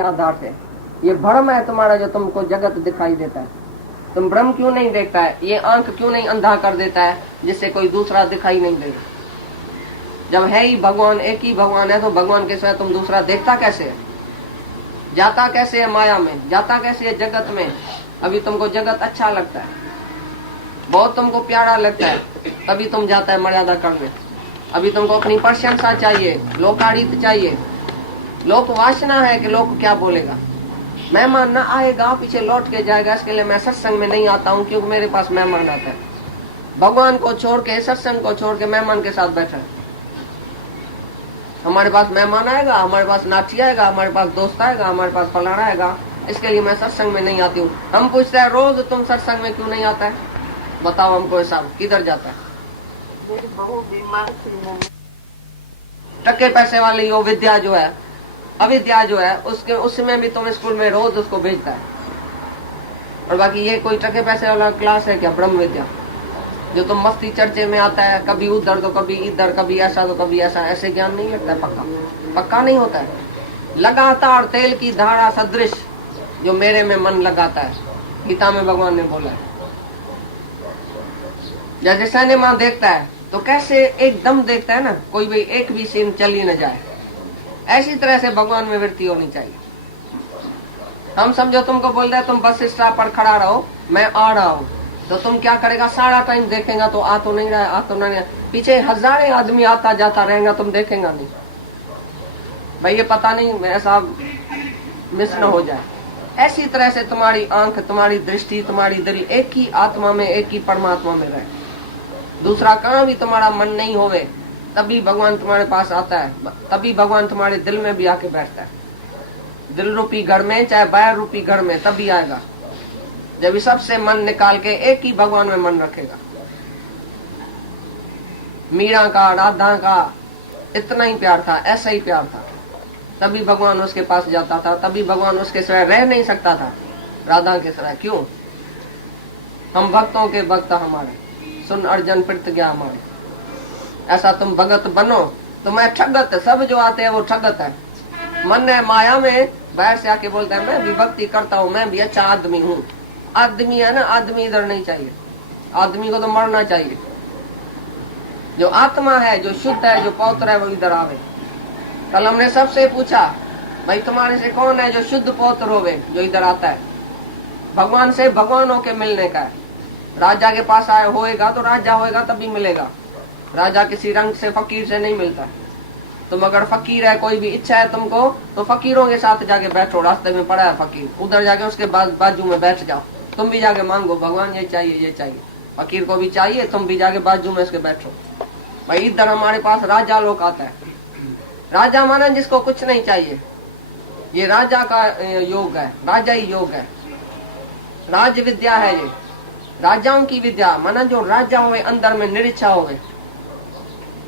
आधार है। ये भ्रम है तुम्हारा जो तुमको जगत दिखाई देता है। तुम ब्रह्म क्यों नहीं देखता है? ये आंख क्यों नहीं अंधा कर देता है जिससे कोई दूसरा दिखाई नहीं दे? जब है ही भगवान, एक ही भगवान है, तो भगवान के सिवाय तुम दूसरा देखता कैसे है? जाता कैसे है माया में? जाता कैसे है जगत में? अभी तुमको जगत अच्छा लगता है, बहुत तुमको प्यारा लगता है, तभी तुम जाता है मर्यादा करने। अभी तुमको अपनी प्रशंसा चाहिए, लोकारित चाहिए, लोक वासना है कि लोग क्या बोलेगा। मेहमान ना आएगा, पीछे लौट के जाएगा, इसके लिए मैं सत्संग में नहीं आता हूँ क्योंकि मेरे पास मेहमान आता है। भगवान को छोड़ के, सत्संग को छोड़ के मेहमान के साथ बैठा है। हमारे पास मेहमान आएगा, हमारे पास नाची आएगा, हमारे पास दोस्त आएगा, हमारे पास फलाना आएगा, इसके लिए मैं सत्संग में नहीं आती हूँ। हम पूछते हैं रोज तुम सत्संग में क्यों नहीं आता है? बताओ हमको, ऐसा किधर जाता है? टके पैसे वाली वो विद्या जो है, अविद्या जो है, उसके उसमें भी तुम स्कूल में रोज उसको भेजता है। और बाकी ये कोई टके पैसे वाला क्लास है क्या? ब्रह्म विद्या जो तुम मस्ती चर्चे में आता है, कभी उधर तो कभी इधर, कभी ऐसा तो कभी ऐसा, ऐसे ज्ञान नहीं लगता है। पक्का नहीं होता है। लगातार तेल की धारा सदृश जो मेरे में मन लगाता है, गीता में भगवान ने बोला है। जैसे सिनेमा देखता है तो कैसे एकदम देखता है ना, कोई भी एक भी सीन चल ही न जाए, ऐसी तरह से भगवान में वृत्ति होनी चाहिए। हम समझो तुमको बोल रहे तुम बस स्टॉप पर खड़ा रहो, मैं आ रहा हूँ, तो तुम क्या करेगा? सारा टाइम देखेगा तो आ तो नहीं रहा है, आ तो नहीं, पीछे हजारों आदमी आता जाता रहेगा, तुम देखेगा नहीं। भाई ये पता नहीं ऐसा मिस न हो जाए। ऐसी तरह से तुम्हारी आंख, तुम्हारी दृष्टि, तुम्हारी दिल एक ही आत्मा में, एक ही परमात्मा में रहे। दूसरा कहाँ भी तुम्हारा मन नहीं होवे, तभी भगवान तुम्हारे पास आता है, तभी भगवान तुम्हारे दिल में भी आके बैठता है। दिल रूपी घर में, चाहे बाहर रूपी घर में, तभी आएगा जब सबसे मन निकाल के एक ही भगवान में मन रखेगा। मीरा का, राधा का इतना ही प्यार था, ऐसा ही प्यार था, तभी भगवान उसके पास जाता था, तभी भगवान उसके सिवाय रह नहीं सकता था, राधा के सिवाय। क्यों? हम भक्तों के भक्त हमारे, सुन अर्जन प्रतिज्ञा हमारी। ऐसा तुम भगत बनो तो मैं ठगत, सब जो आते हैं वो ठगत है। मन है माया में, बाहर से आके बोलता है मैं भी भक्ति करता हूँ, मैं भी अच्छा आदमी हूँ। आदमी है ना, आदमी इधर नहीं चाहिए, आदमी को तो मरना चाहिए। जो आत्मा है, जो शुद्ध है, जो पवित्र है, वो इधर आवे। कल हमने सबसे पूछा भाई तुम्हारे से कौन है जो शुद्ध पवित्र होवे, जो इधर आता है? भगवान से भगवानों के मिलने का है। राजा के पास आए होएगा तो राजा होएगा तभी मिलेगा। राजा किसी रंग से, फकीर से नहीं मिलता। तुम अगर फकीर है, कोई भी इच्छा है तुमको, तो फकीरों के साथ जाके बैठो। रास्ते में पड़ा है फकीर, उधर जाके उसके बाजू में बैठ जाओ, तुम भी जाके मांगो भगवान ये चाहिए, ये चाहिए। फकीर को भी चाहिए, तुम भी जाके बाजू में उसके बैठो। भाई इधर हमारे पास राजा लोग आता है। राजा माना जिसको कुछ नहीं चाहिए, ये राजा का योग है, राजा ही योग है, राज विद्या है ये, राजाओं की विद्या। माना जो राजा हुए, अंदर में निरीच्छा हुए,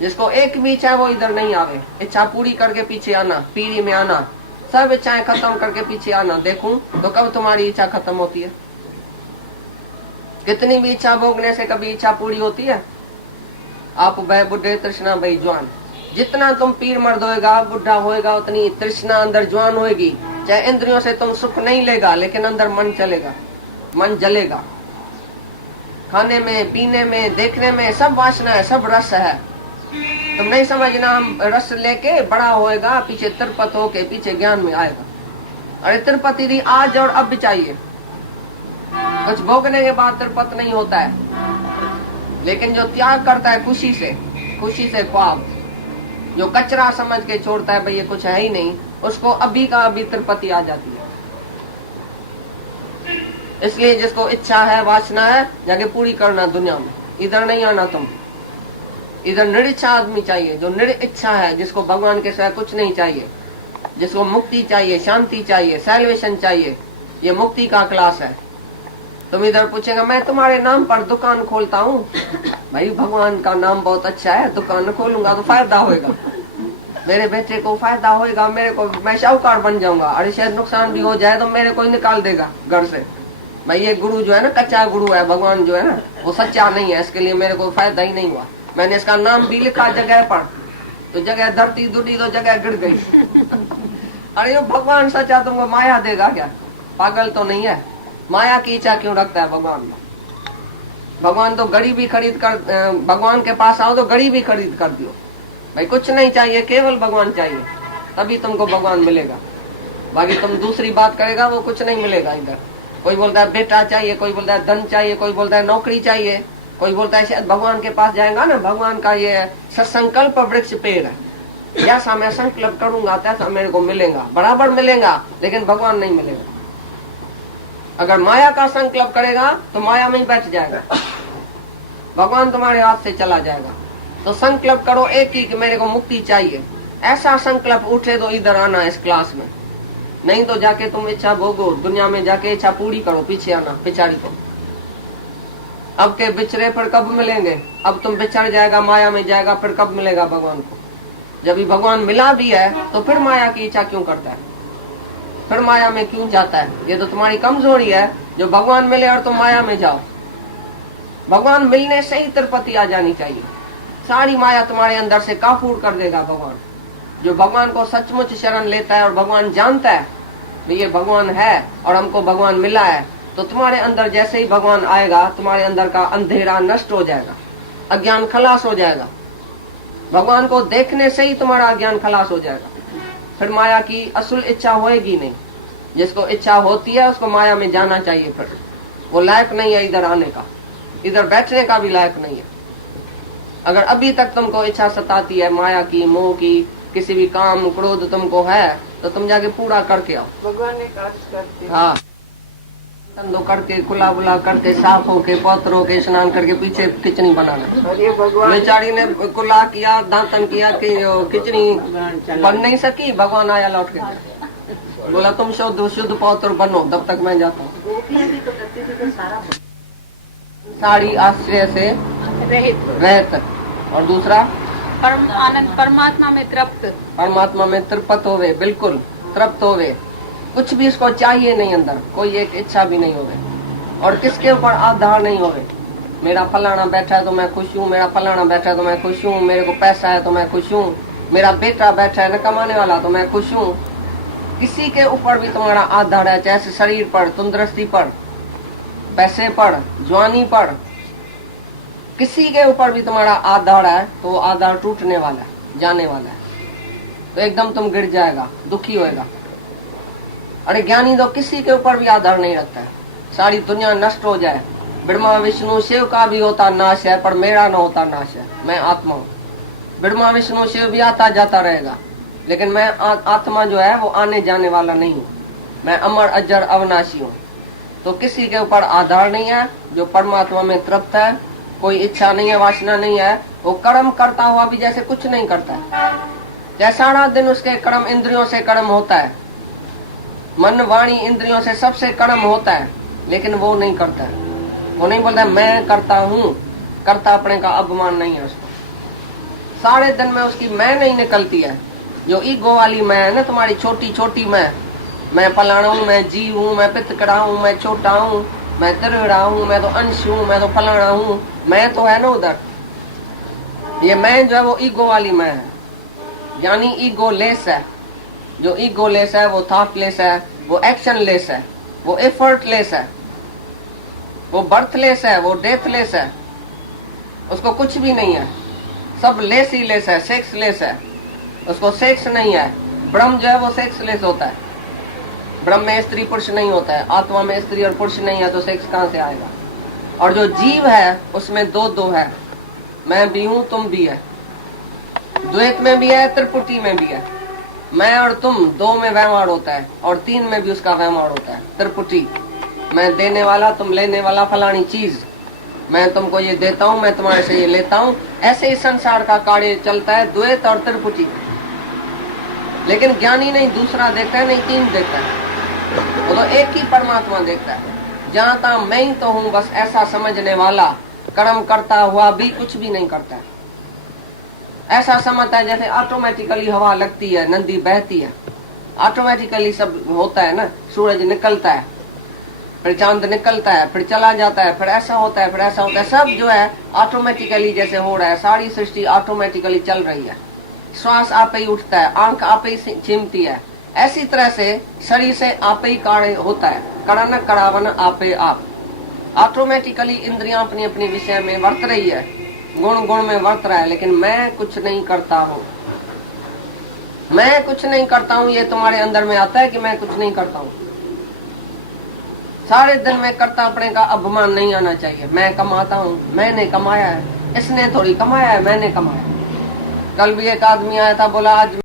जिसको एक भी इच्छा है वो इधर नहीं आवे। इच्छा पूरी करके पीछे आना, पीढ़ी में आना, सब इच्छाएं खत्म करके पीछे आना। देखूं तो कब तुम्हारी इच्छा खत्म होती है? कितनी भी इच्छा भोगने से कभी इच्छा पूरी होती है? आप भय बुढ़े तृष्णा भई जवान। जितना तुम पीर मर्द होएगा, बुढ़ा होएगा, उतनी तृष्णा अंदर जवान होएगी। चाहे इंद्रियों से तुम सुख नहीं लेगा, लेकिन अंदर मन चलेगा, मन जलेगा। खाने में, पीने में, देखने में सब वासना है, सब रस है। तुम नहीं समझना, हम रस लेके बड़ा होएगा, पीछे तिरपत होके पीछे ज्ञान में आएगा। अरे तिरपति दी आज और अब चाहिए। कुछ भोगने के बाद तिरपत नहीं होता है, लेकिन जो त्याग करता है खुशी से ख्वाब, जो कचरा समझ के छोड़ता है भाई ये कुछ है ही नहीं, उसको अभी का अभी तिरपति आ जाती है। इसलिए जिसको इच्छा है, वासना है, जाके पूरी करना दुनिया में, इधर नहीं आना तुम। इधर निरीच्छा आदमी चाहिए, जो निरीच्छा है, जिसको भगवान के सिवा कुछ नहीं चाहिए, जिसको मुक्ति चाहिए, शांति चाहिए, सैल्वेशन चाहिए। ये मुक्ति का क्लास है। तुम इधर पूछेगा मैं तुम्हारे नाम पर दुकान खोलता हूँ। भाई भगवान का नाम बहुत अच्छा है, दुकान खोलूंगा तो फायदा होएगा, मेरे बेटे को फायदा होएगा, मेरे को, मैं शाहूकार बन जाऊंगा। अरे शायद नुकसान भी हो जाए तो मेरे को निकाल देगा घर से। भाई ये गुरु जो है ना, कच्चा गुरु है, भगवान जो है ना वो सच्चा नहीं है, इसके लिए मेरे को फायदा ही नहीं हुआ। मैंने इसका नाम भी लिखा जगह पर, तो जगह धरती दुड़ी तो जगह गिर गई। अरे यो भगवान सच्चा तुमको माया देगा क्या? पागल तो नहीं है। माया की इच्छा क्यों रखता है भगवान? भगवान तो गड़ी भी खरीद कर, भगवान के पास आओ तो गड़ी भी खरीद कर दियो भाई, कुछ नहीं चाहिए, केवल भगवान चाहिए, तभी तुमको भगवान मिलेगा। बाकी तुम दूसरी बात करेगा वो कुछ नहीं मिलेगा इधर। कोई बोलता है बेटा चाहिए, कोई बोलता है धन चाहिए, कोई बोलता है नौकरी चाहिए, कोई बोलता है शायद भगवान के पास जाएगा ना, भगवान का ये सत्संकल्प वृक्ष पेड़ है, जैसा मैं संकल्प करूंगा तैसा मेरे को मिलेगा, बराबर मिलेगा, लेकिन भगवान नहीं मिलेगा। अगर माया का संकल्प करेगा तो माया में ही बैठ जाएगा, भगवान तुम्हारे हाथ से चला जाएगा। तो संकल्प करो एक ही कि मेरे को मुक्ति चाहिए, ऐसा संकल्प उठे तो इधर आना इस क्लास में, नहीं तो जाके तुम इच्छा भोगो, दुनिया में जाके इच्छा पूरी करो, पीछे आना पिछाड़ी को। अब के बिछड़े पर कब मिलेंगे? अब तुम बिछड़ जाएगा, माया में जाएगा, फिर कब मिलेगा भगवान को? जब भी भगवान मिला भी है तो फिर माया की इच्छा क्यों करता है, फिर माया में क्यों जाता है? ये तो तुम्हारी कमजोरी है, जो भगवान मिले और तुम माया में जाओ। भगवान मिलने से ही तिरुपति आ जानी चाहिए, सारी माया तुम्हारे अंदर से काफूर कर देगा भगवान। जो भगवान को सचमुच शरण लेता है और भगवान जानता है ये भगवान है और हमको भगवान मिला है, तो तुम्हारे अंदर जैसे ही भगवान आएगा तुम्हारे अंदर का अंधेरा नष्ट हो जाएगा, अज्ञान खलास हो जाएगा। भगवान को देखने से ही तुम्हारा अज्ञान खलास हो जाएगा, फिर माया की असुल इच्छा होएगी नहीं। जिसको इच्छा होती है उसको माया में जाना चाहिए, फिर वो लायक नहीं है इधर आने का, इधर बैठने का भी लायक नहीं है। अगर अभी तक तुमको इच्छा सताती है माया की, मोह की, किसी भी काम क्रोध तुमको है, तो तुम जाके पूरा करके आओ। भगवान ने करते हाँ, धंधो करके, खुला बुला करके, साफ होके, पौत्र होके, स्नान करके पीछे खिचड़ी बनाना। अरे भगवान बेचारी ने कुला किया, दांतन किया कि खिचड़ी बन नहीं सकी, भगवान आया लौट के, बोला तुम शुद्ध पौत्र बनो, तब तक मैं जाता हूँ। गोपियां भी तो करती थी तो सारा सारी आश्रय से रहित, और दूसरा परम आनंद, परमात्मा में तृप्त, परमात्मा में तृप्त होवे, बिल्कुल तृप्त होवे, कुछ भी इसको चाहिए नहीं, अंदर कोई एक इच्छा भी नहीं होवे, और किसके ऊपर आधार नहीं होवे। मेरा फलाना बैठा है तो मैं खुश हूँ, मेरा फलाना बैठा है तो मैं खुश हूँ, मेरे को पैसा है तो मैं खुश हूँ, मेरा बेटा बैठा है न कमाने वाला तो मैं खुश हूँ। किसी के ऊपर भी तुम्हारा आधार है, चाहे शरीर पर, तंदुरुस्ती पर, पैसे पर, जवानी पर, किसी के ऊपर भी तुम्हारा आधार है तो वो आधार टूटने वाला है, जाने वाला है, तो एकदम तुम गिर जाएगा, दुखी होएगा। अरे ज्ञानी तो किसी के ऊपर भी आधार नहीं रखता है, सारी दुनिया नष्ट हो जाए, ब्रह्मा विष्णु शिव का भी होता नाश है, पर मेरा न होता नाश है, मैं आत्मा हूँ। ब्रह्मा विष्णु शिव भी आता जाता रहेगा, लेकिन मैं आत्मा जो है वो आने जाने वाला नहीं हूँ, मैं अमर अजर अविनाशी हूँ। तो किसी के ऊपर आधार नहीं है, जो परमात्मा में तृप्त है, कोई इच्छा नहीं है, वासना नहीं है, वो कर्म करता हुआ भी जैसे कुछ नहीं करता है, जैसे सारा दिन उसके कर्म इंद्रियों से कर्म होता है, मन वाणी इंद्रियों से सबसे कर्म होता है, लेकिन वो नहीं करता है, वो नहीं बोलता मैं करता हूँ, करता अपने का अभिमान नहीं है उसको। सारे दिन में उसकी मैं नहीं निकलती है, जो ईगो वाली मैं है ना, तुम्हारी छोटी छोटी मैं फलाना हूँ, मैं जीव हूँ, मैं पितकड़ा हूँ, मैं छोटा हूँ, मैं तिरड़ा हूँ, मैं तो अंश हूँ, मैं तो फलाना हूँ, मैं तो है ना उधर। ये मैं जो है वो ईगो वाली मैं है, यानी ईगो लेस है। जो ईगो लेस है वो थॉट लेस है, वो एक्शन लेस है, वो एफर्ट लेस है, वो बर्थ लेस है, वो डेथ लेस है, उसको कुछ भी नहीं है, सब लेस ही लेस है, सेक्स लेस है, उसको सेक्स नहीं है। ब्रह्म जो है वो सेक्स लेस होता है, ब्रह्म में स्त्री पुरुष नहीं होता है, आत्मा में स्त्री और पुरुष नहीं है, तो सेक्स कहाँ से आएगा। और जो जीव है उसमें दो है, मैं भी हूँ तुम भी है, द्वैत में भी है, त्रिपुटी में भी है। मैं और तुम दो में व्यवहार होता है, और तीन में भी उसका व्यवहार होता है, त्रिपुटी। मैं देने वाला, तुम लेने वाला, फलानी चीज, मैं तुमको ये देता हूँ, मैं तुम्हारे से ये लेता हूँ, ऐसे ही संसार का कार्य चलता है, द्वैत और त्रिपुटी। लेकिन ज्ञानी नहीं दूसरा देखता है, नहीं तीन देखता है, वो तो एक ही परमात्मा देखता है। जहाँ तक मैं ही तो हूँ बस, ऐसा समझने वाला कर्म करता हुआ भी कुछ भी नहीं करता है। ऐसा समझता है जैसे ऑटोमेटिकली हवा लगती है, नदी बहती है, ऑटोमेटिकली सब होता है ना, सूरज निकलता है, फिर चांद निकलता है, फिर चला जाता है, फिर ऐसा होता है, फिर ऐसा होता है, सब जो है ऑटोमेटिकली जैसे हो रहा है, सारी सृष्टि ऑटोमेटिकली चल रही है। श्वास आप ही उठता है, आंख आप ही चिमती है, ऐसी तरह से शरीर से आपे ही काढ़े होता है, कड़न कड़ावन आपे आप। ऑटोमेटिकली इंद्रियां अपनी अपनी विषय में वर्त रही है, गुण गुण में वर्त रहा है, लेकिन मैं कुछ नहीं करता हूँ। मैं कुछ नहीं करता हूँ, ये तुम्हारे अंदर में आता है कि मैं कुछ नहीं करता हूँ। सारे दिन में करता अपने का अभिमान नहीं आना चाहिए। मैं कमाता हूँ, मैंने कमाया है, इसने थोड़ी कमाया है, मैंने कमाया। कल भी एक आदमी आया था, बोला आज